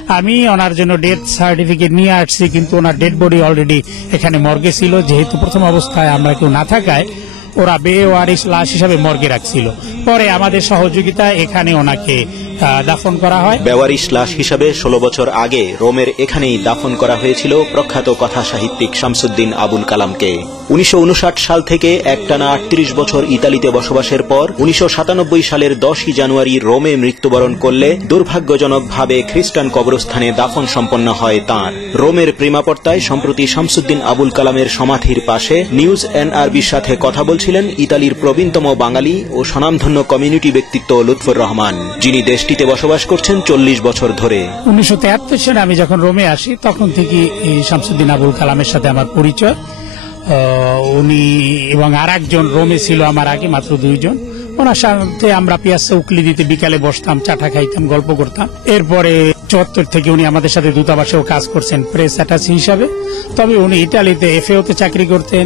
আমি ওনার জন্য death certificate নিয়ে আসছি, কিন্তু ওনার ডেড বডি অলরেডি এখানে মর্গে ছিল। যেহেতু প্রথম অবস্থায় আমরা কেউ না থাকায় ওরা বেওয়ারিশ লাশ হিসাবে মর্গে রাখছিল। পরে আমাদের সহযোগিতা এখানে ওনাকে দাফন করা হয়। বেওয়ারিশ লাশ হিসাবে 16 বছর আগে রোমের এখানেই দাফন করা হয়েছিল প্রখ্যাত কথা সাহিত্যিক শামসুদ্দিন আবুল কালামকে। 1959 সাল থেকে একটানা 38 বছর ইতালিতে বসবাসের পর 1997 সালের 10 জানুয়ারি রোমে মৃত্যুবরণ করলে দুর্ভাগ্যজনকভাবে খ্রিস্টান কবরস্থানে দাফন সম্পন্ন হয় তাঁর। রোমের প্রেমাপর্তায় সম্প্রতি শামসুদ্দিন আবুল কালামের সমাধির পাশে নিউজ এনআরবির সাথে কথা বলছিলেন ইতালির প্রবীণতম বাঙালি ও স্বনামধন্য কমিউনিটি ব্যক্তিত্ব লুৎফর রহমান, যিনি দেশটিতে বসবাস করছেন 40 বছর ধরে। 1973 সালে আমি যখন রোমে আসি তখন থেকে শামসুদ্দিন আবুল কালামের সাথে আমার পরিচয়। উনি এবং আর একজন রোমে ছিল আমার আগে, মাত্র 2 জন। ওনার সাথে আমরা পিয়াসা উকলি দিতে বিকালে বসতাম, চাটা খাইতাম, গল্প করতাম। এরপরে 74 থেকে উনি আমাদের সাথে দূতাবাসেও কাজ করছেন প্রেস অ্যাটাচি হিসাবে। তবে উনি ইটালিতে এফএওতে চাকরি করতেন,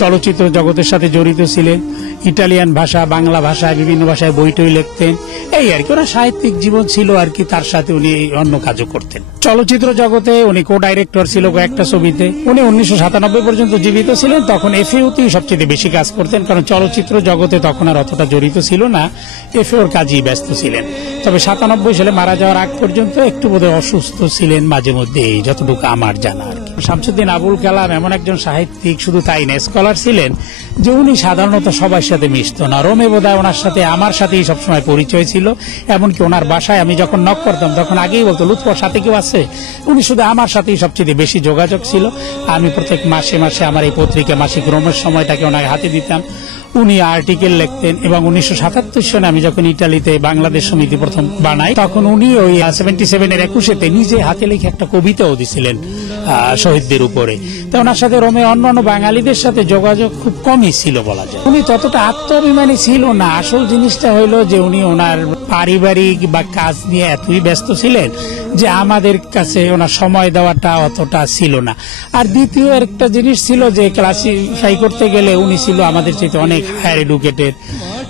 চলচ্চিত্র জগতের সাথে জড়িত ছিলেন, ইটালিয়ান ভাষা, বাংলা ভাষায় বিভিন্ন ভাষায় বই টই লিখতেন। এই আর কি, ওনার সাহিত্যিক জীবন ছিল আর কি। তার সাথে উনি অন্য কাজও করতেন। চলচ্চিত্র জগতে উনি কো ডাইরেক্টর ছিল কয়েকটা ছবিতে। উনি 1997 পর্যন্ত জীবিত ছিলেন। তখন এফএওতেই সবচেয়ে বেশি কাজ করতেন, কারণ চলচ্চিত্র জগতে তখন আর অতটা জড়িত ছিল না, এফএওর কাজেই ব্যস্ত ছিলেন। তবে 97 সালে মারা যাওয়ার আগ পর্যন্ত একটু বোধহয় অসুস্থ ছিলেন মাঝে মধ্যে, যতটুকু আমার জানা আর কি। শামসুদ্দিন আবুল কালাম এমন একজন সাহিত্যিক, শুধু তাই না, স্কলার ছিলেন, যে উনি সাধারণত সবার সাথে মিশত না। রোমে বোধহয় ওনার সাথে আমার সাথেই সবসময় পরিচয় ছিল। এমনকি ওনার বাসায় আমি যখন নক করতাম তখন আগেই বলতো, লুৎফর সাথে কেউ আছে? উনি শুধু আমার সাথেই সবচেয়ে বেশি যোগাযোগ ছিল। আমি প্রত্যেক মাসে মাসে আমার এই পত্রিকা মাসিক রোমের সময়টাকে ওনাকে হাতে দিতাম। উনি আর্টিকেল লিখতেন। এবং 1977 সালে আমি যখন ইটালিতে বাংলাদেশ সমিতি প্রথম বানাই, তখন উনি ওই 77-এর 21-তে নিজে হাতে লিখে একটা কবিতাও দিছিলেন শহীদদের উপরে। তো ওনার সাথে রোমে অন্যান্য বাঙালিদের সাথে যোগাযোগ খুব কমই ছিল বলা যায়। উনি ততটা আত্মাভিমানী ছিল না। আসল জিনিসটা হইল যে উনি ওনার পারিবারিক বা কাজ নিয়ে এতই ব্যস্ত ছিলেন যে আমাদের কাছে ওনার সময় দেওয়াটা অতটা ছিল না। আর দ্বিতীয় একটা জিনিস ছিল যে ক্লাসিফাই করতে গেলে উনি ছিল আমাদের চাইতে অনেক হায়ার এডুকেটেড,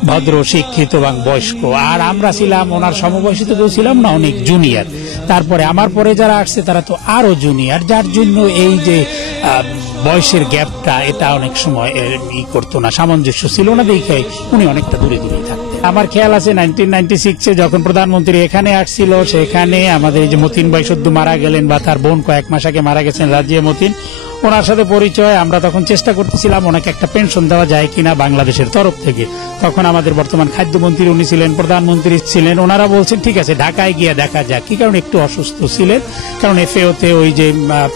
ভদ্র, শিক্ষিত এবং বয়স্ক। আর আমরা ছিলাম ওনার সমবয়সী, তো ছিলাম না, অনেক জুনিয়র। তারপরে আমার পরে যারা আসছে তারা তো আরো জুনিয়র, যার জন্য এই যে বয়সের গ্যাপটা, এটা অনেক সময় করতো না, সামঞ্জস্য ছিল না, দেখে উনি অনেকটা দূরে দূরে থাকতেন। আমার খেয়াল আছে 1996-এ যখন প্রধানমন্ত্রী এখানে আসছিল, সেখানে আমাদের এই যে মতিন ভাই সদ্য মারা গেলেন, বা তার বোন কয়েক মাস আগে মারা গেছেন, রাজিয়া মতিন, ওনার সাথে পরিচয়। আমরা তখন চেষ্টা করতেছিলাম ওনাকে একটা পেনশন দেওয়া যায় কিনা বাংলাদেশের তরফ থেকে। তখন আমাদের বর্তমান খাদ্যমন্ত্রী উনি ছিলেন, প্রধানমন্ত্রী ছিলেন। ওনারা বলছেন ঠিক আছে ঢাকায় গিয়ে দেখা যাক, কি কারণ একটু অসুস্থ ছিলেন, কারণ এফএওতে ওই যে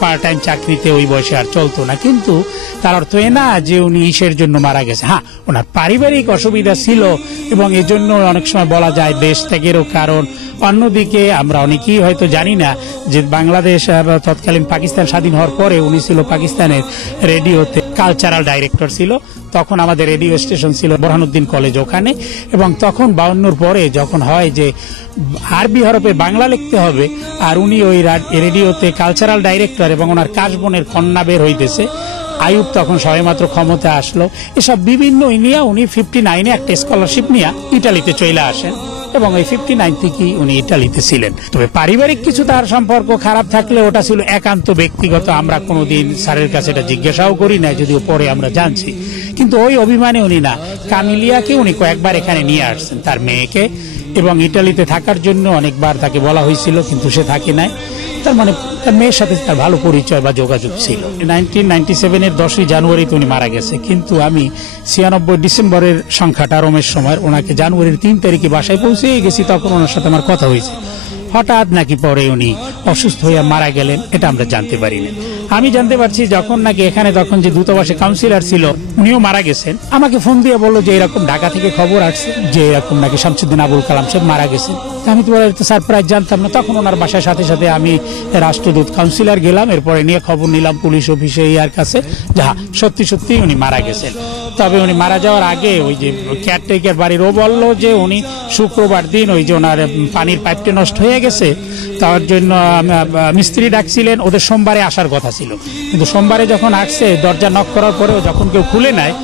পার্ট টাইম চাকরিতে ওই বয়সে আর চলতো না। কিন্তু তার অর্থ এ না যে উনি ইসের জন্য মারা গেছে। হ্যাঁ, ওনার পারিবারিক অসুবিধা ছিল এবং এজন্য অনেক সময় বলা যায় দেশ ত্যাগেরও কারণ। অন্যদিকে আমরা অনেকেই হয়তো জানি না যে বাংলাদেশ তৎকালীন পাকিস্তান স্বাধীন হওয়ার পরে উনি ছিল পাকিস্তানের রেডিওতে কালচারাল ডাইরেক্টর ছিল। তখন আমাদের রেডিও স্টেশন ছিল বোরহানুদ্দিন কলেজ ওখানে। এবং তখন 52-র পরে যখন হয় যে আরবি হরফে বাংলা লিখতে হবে, আর উনি ওই রেডিওতে কালচারাল ডাইরেক্টর এবং ওনার কাশবনের কন্যা বের হইতেছে, আইয়ুব তখন সবেমাত্র ক্ষমতা আসলো, এসব বিভিন্ন নিয়ে উনি 59-এ একটা স্কলারশিপ নিয়ে ইটালিতে চলে আসেন এবং এই 59 থেকেই উনি ইটালিতে ছিলেন। তবে পারিবারিক কিছু তার সম্পর্ক খারাপ থাকলে ওটা ছিল একান্ত ব্যক্তিগত। আমরা কোনোদিন স্যারের কাছে এটা জিজ্ঞাসাও করি না, যদিও পরে আমরা জানছি। কিন্তু ওই অভিমানে উনি না, কামিলিয়াকে উনি কয়েকবার এখানে নিয়ে আসছেন, তার মেয়েকে, এবং ইটালিতে থাকার জন্য অনেকবার তাকে বলা হয়েছিল, কিন্তু সে থাকে নাই। তার মানে তার মেয়ের সাথে তার ভালো পরিচয় বা যোগাযোগ ছিল। 1997-এর 10 জানুয়ারিতে উনি মারা গেছে, কিন্তু আমি 96 ডিসেম্বরের সংখ্যাটা রোমের সময় ওনাকে জানুয়ারির 3 তারিখে বাসায় পৌঁছে গেছি। তখন ওনার সাথে আমার কথা হয়েছে। হঠাৎ নাকি পরে উনি অসুস্থ হয়ে মারা গেলেন, এটা আমরা জানতে পারিনি। আমি জানতে পারছি যখন নাকি এখানে তখন যে দূতাবাসে কাউন্সিলর ছিল উনিও মারা গেছেন। আমাকে ফোন দিয়ে বললো যে এরকম ঢাকা থেকে খবর আসছে যে এরকম নাকি শামসুদ্দিন আবুল কালাম সাহেব মারা গেছেন। আমি তো সারপ্রাইজ জানতাম না। তখন ওনার বাসার সাথে সাথে আমি রাষ্ট্রদূত কাউন্সিলর গেলাম, এরপরে নিয়ে খবর নিলাম পুলিশ অফিসে, ইয়ার কাছে, যা সত্যি সত্যি উনি মারা গেছেন। তবে উনি মারা যাওয়ার আগে ওই যে কেয়ারটেকার বাড়ির ও বলল যে উনি শুক্রবার দিন ওই যে ওনার পানির পাইপটা নষ্ট হয়ে গেছে, তার জন্য মিস্ত্রি ডাকছিলেন, ওদের সোমবারে আসার কথা ছিল। কিন্তু সোমবারে যখন আসছে, দরজা নক করার পরেও যখন কেউ খুলে নেয়,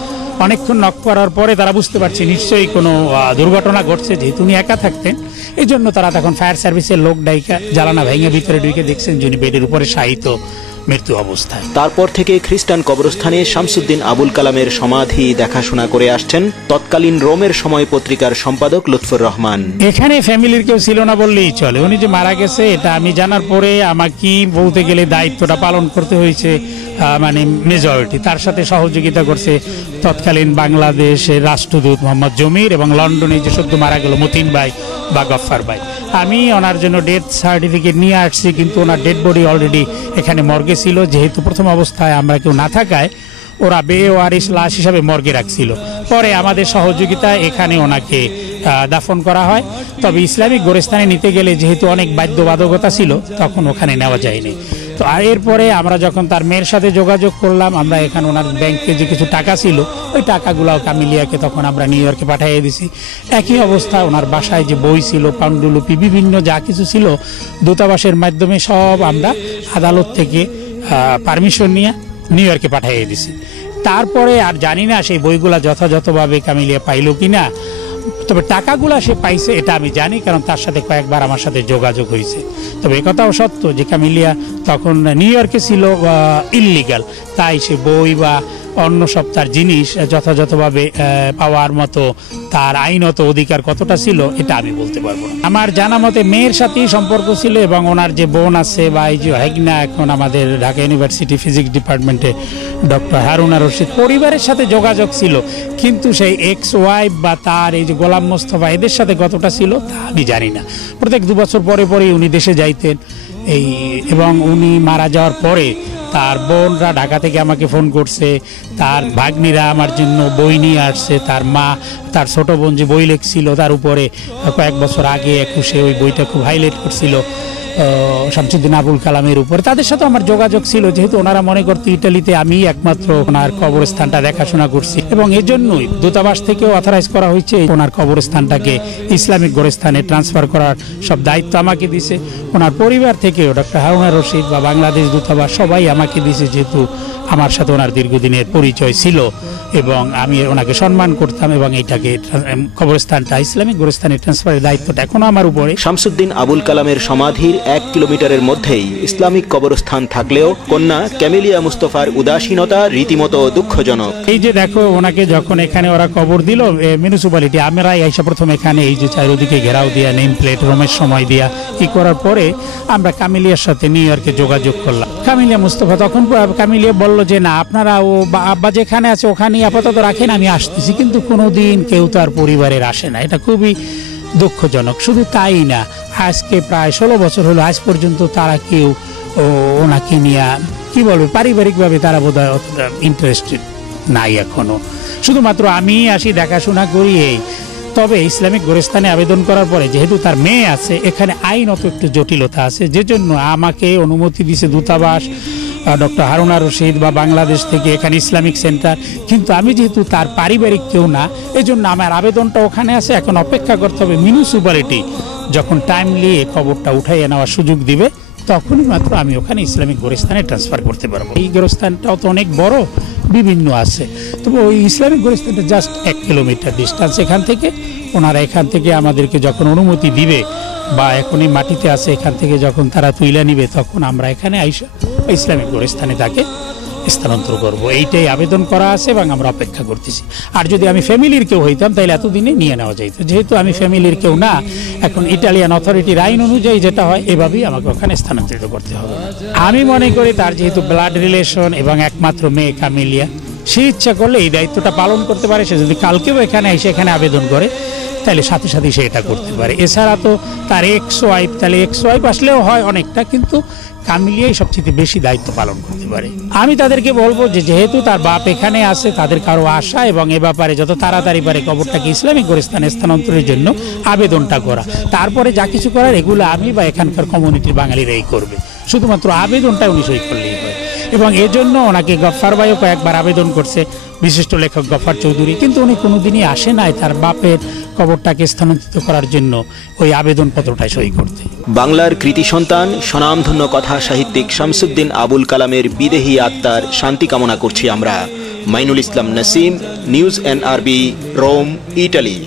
অনেকক্ষণ নক করার পরে তারা বুঝতে পারছে নিশ্চয়ই কোনো দুর্ঘটনা ঘটছে, যেহেতু উনি একা থাকতেন। এই জন্য তারা তখন ফায়ার সার্ভিসের লোক ডাইকা জালানা ভেঙে ভিতরে ঢুকে দেখছেন যিনি বেডের উপরে শায়িত মৃত্যু অবস্থায়। তারপর থেকে খ্রিস্টান কবরস্থানে শামসুদ্দিন আবুল কালামের সমাধি দেখাশোনা করে আসছেন তৎকালীন রোমের সময় পত্রিকার সম্পাদক লুৎফর রহমান। এখানে ফ্যামিলির কেউ ছিল না বললেই চলে। উনি যে মারা গেছে এটা আমি জানার পরে আমাকে বলতে গেলে দায়িত্বটা পালন করতে হয়েছে মানে মেজরিটি। তার সাথে সহযোগিতা করছে তৎকালীন বাংলাদেশের রাষ্ট্রদূত মোহাম্মদ জমির এবং লন্ডনে যে সদ্য মারা গেল মতিন ভাই বা গফফার ভাই। আমি ওনার জন্য ডেথ সার্টিফিকেট নিয়ে আসছি, কিন্তু ওনার ডেড বডি অলরেডি এখানে মর্গে ছিল। যেহেতু প্রথম অবস্থায় আমরা কেউ না থাকায় ওরা বেওয়ারিশ লাশ হিসাবে মর্গে রাখছিল। পরে আমাদের সহযোগিতায় এখানে ওনাকে দাফন করা হয়। তবে ইসলামিক গোরস্থানে নিতে গেলে যেহেতু অনেক বাধ্যবাধকতা ছিল, তখন ওখানে নেওয়া যায়নি। তো আর এরপরে আমরা যখন তার মেয়ের সাথে যোগাযোগ করলাম, আমরা এখানে ওনার ব্যাংকে যে কিছু টাকা ছিল ওই টাকাগুলো কামিলিয়াকে তখন আমরা নিউ ইয়র্কে পাঠিয়ে দিছি। একই অবস্থায় ওনার বাসায় যে বই ছিল, পাণ্ডুলিপি, বিভিন্ন যা কিছু ছিল দূতাবাসের মাধ্যমে সব আমরা আদালত থেকে পারমিশন নিয়ে নিউ ইয়র্কে পাঠিয়ে দিছি। তারপরে আর জানি না সেই বইগুলা যথাযথভাবে কামিলিয়া পাইল কিনা, তবে টাকাগুলা সে পাইছে এটা আমি জানি, কারণ তার সাথে কয়েকবার আমার সাথে যোগাযোগ হয়েছে। তবে একথাও সত্য যে কামিলিয়া তখন নিউ ইয়র্কে ছিল ইললিগাল, তাই সে বই বা অন্য সব তার জিনিস যথাযথভাবে পাওয়ার মতো তার আইনত অধিকার কতটা ছিল এটা আমি বলতে পারবো না। আমার জানা মতে মেয়ের সাথেই সম্পর্ক ছিল, এবং ওনার যে বোন আছে বা এই যে হেগনা এখন আমাদের ঢাকা ইউনিভার্সিটি ফিজিক্স ডিপার্টমেন্টে ডক্টর হারুনা রশিদ, পরিবারের সাথে যোগাযোগ ছিল, কিন্তু সেই এক্স ওয়াইফ বা তার এই যে গোলাম মোস্তফা এদের সাথে কতটা ছিল তা আমি জানি না। প্রত্যেক 2 বছর পরে পরে উনি দেশে যাইতেন এবং উনি মারা যাওয়ার পরে তার বোনরা ঢাকা থেকে আমাকে ফোন করছে, তার ভাগ্নিরা আমার জন্য বই নিয়ে আসছে। তার মা, তার ছোট বোন যে বই লিখছিল তার উপরে কয়েক বছর আগে 21-এ ওই বইটা খুব হাইলাইট করছিল শামসুদ্দিন আবুল কালামের উপরে। তাদের সাথে আমার যোগাযোগ ছিল, যেহেতু ওনারা মনে করতো ইটালিতে আমি একমাত্র ওনার কবরস্থানটা দেখাশোনা করছি, এবং এজন্যই দূতাবাস থেকেও অথরাইজ করা হয়েছে ওনার কবরস্থানটাকে ইসলামিক গোরস্থানে ট্রান্সফার করার সব দায়িত্ব আমাকে দিছে। ওনার পরিবার থেকেও ডক্টর হারুনা রশিদ বা বাংলাদেশ দূতাবাস সবাই আমাকে দিছে, যেহেতু আমার সাথে ওনার দীর্ঘদিনের পরিচয় ছিল এবং আমি ওনাকে সম্মান করতাম, এবং এইটাকে কবরস্থানটা ইসলামিক গোরস্থানে ট্রান্সফারের দায়িত্বটা এখনো আমার উপরে। শামসুদ্দিন আবুল কালামের সমাধির 1 কিলোমিটারের মধ্যেই ইসলামিক কবরস্থান থাকলেও কন্যা ক্যামিলিয়া মুস্তফার উদাসীনতা রীতিমতো দুঃখজনক। এই যে দেখো, ওনাকে যখন এখানে ওরা কবর দিল মিউনিসিপ্যালিটি, আমরা আইসা প্রথম এখানে এই যে চারিদিকে ঘেরাও দিয়া নেম প্লেট রোমের সময় দিয়া ই করার পরে আমরা কামিলিয়ার সাথে নিউ ইয়র্কে যোগাযোগ করলাম। কামিলিয়া মুস্তফা তখন কামিলিয়া বলল যে না, আপনারা ও আব্বা যেখানে আছে ওখানেই আপাতত রাখেন, আমি আসতেছি। কিন্তু কোনোদিন কেউ তার পরিবারের আসে না, এটা খুবই দুঃখজনক। শুধু তাই না, আজকে প্রায় 16 বছর হলো আজ পর্যন্ত তারা কেউ ওনাকে নিয়ে কি বলবে পারিবারিকভাবে তারা বোধহয় অতটা ইন্টারেস্টেড নাই এখনো। শুধুমাত্র আমি আসি, দেখাশোনা করি এই। তবে ইসলামিক গোরস্থানে আবেদন করার পরে যেহেতু তার মেয়ে আছে, এখানে আইনত একটু জটিলতা আছে, যে জন্য আমাকে অনুমতি দিয়েছে দূতাবাস, ডক্টর হারুনা রশিদ বা বাংলাদেশ থেকে এখানে ইসলামিক সেন্টার। কিন্তু আমি যেহেতু তার পারিবারিক কেউ না, এই জন্য আমার আবেদনটা ওখানে আছে। এখন অপেক্ষা করতে হবে মিউনিসিপ্যালিটি যখন টাইমলি খবরটা উঠাইয়ে নেওয়ার সুযোগ দিবে, তখনই মাত্র আমি ওখানে ইসলামিক গোরস্থানে ট্রান্সফার করতে পারবো। এই গোরস্থানটাও তো অনেক বড়, বিভিন্ন আছে, তবে ওই ইসলামিক গোরস্থানটা জাস্ট 1 কিলোমিটার ডিস্টেন্স এখান থেকে। ওনারা এখান থেকে আমাদেরকে যখন অনুমতি দিবে বা এখনই মাটিতে আছে, এখান থেকে যখন তারা তুইলা নিবে, তখন আমরা এখানে আইসা ইসলামিক গোরস্থানে তাকে স্থানান্তর করব। এইটাই আবেদন করা আছে এবং আমরা অপেক্ষা করতেছি। আর যদি আমি ফ্যামিলির কেউ হইতাম তাহলে এতদিনে নিয়ে নেওয়া যাইত। যেহেতু আমি ফ্যামিলির কেউ না, এখন ইটালিয়ান অথরিটির আইন অনুযায়ী যেটা হয় এভাবেই আমাকে ওখানে স্থানান্তরিত করতে হবে। আমি মনে করি তার যেহেতু ব্লাড রিলেশন এবং একমাত্র মেয়ে কামিলিয়া, সে ইচ্ছা করলে এই দায়িত্বটা পালন করতে পারে। সে যদি কালকেও এখানে এসে এখানে আবেদন করে তাহলে সাথে সাথে সে এটা করতে পারে। এছাড়া তো তার এক্স ওয়াইফ, তাহলে এক্স ওয়াইফ আসলেও হয় অনেকটা, কিন্তু কামিলিয়াই সবচেয়ে বেশি দায়িত্ব পালন করতে পারে। আমি তাদেরকে বলবো যে যেহেতু তার বাপ এখানে আছে, তাদের কারো আশা এবং এ ব্যাপারে যত তাড়াতাড়ি পারে কবরটাকে ইসলামিক গোরস্থানে স্থানান্তরের জন্য আবেদনটা করা। তারপরে যা কিছু করার এগুলো আমি বা এখানকার কমিউনিটির বাঙালিরাই করবে। শুধুমাত্র আবেদনটা উনি সই করলেই হয়। এবং এজন্য ওনাকে গফফার ভাইও কয়েকবার আবেদন করছে, বিশিষ্ট লেখক গফফার চৌধুরী, কিন্তু উনি কোনোদিনই আসে নাই তার বাপের কবরটাকে স্থানান্তরিত করার জন্য ওই আবেদনপত্রটা সই করতে। বাংলার কৃতি সন্তান স্বনামধন্য কথা সাহিত্যিক শামসুদ্দিন আবুল কালামের বিদেহী আত্মার শান্তি কামনা করছি আমরা। Mainul Islam Nasim, news NRB, Rome, Italy.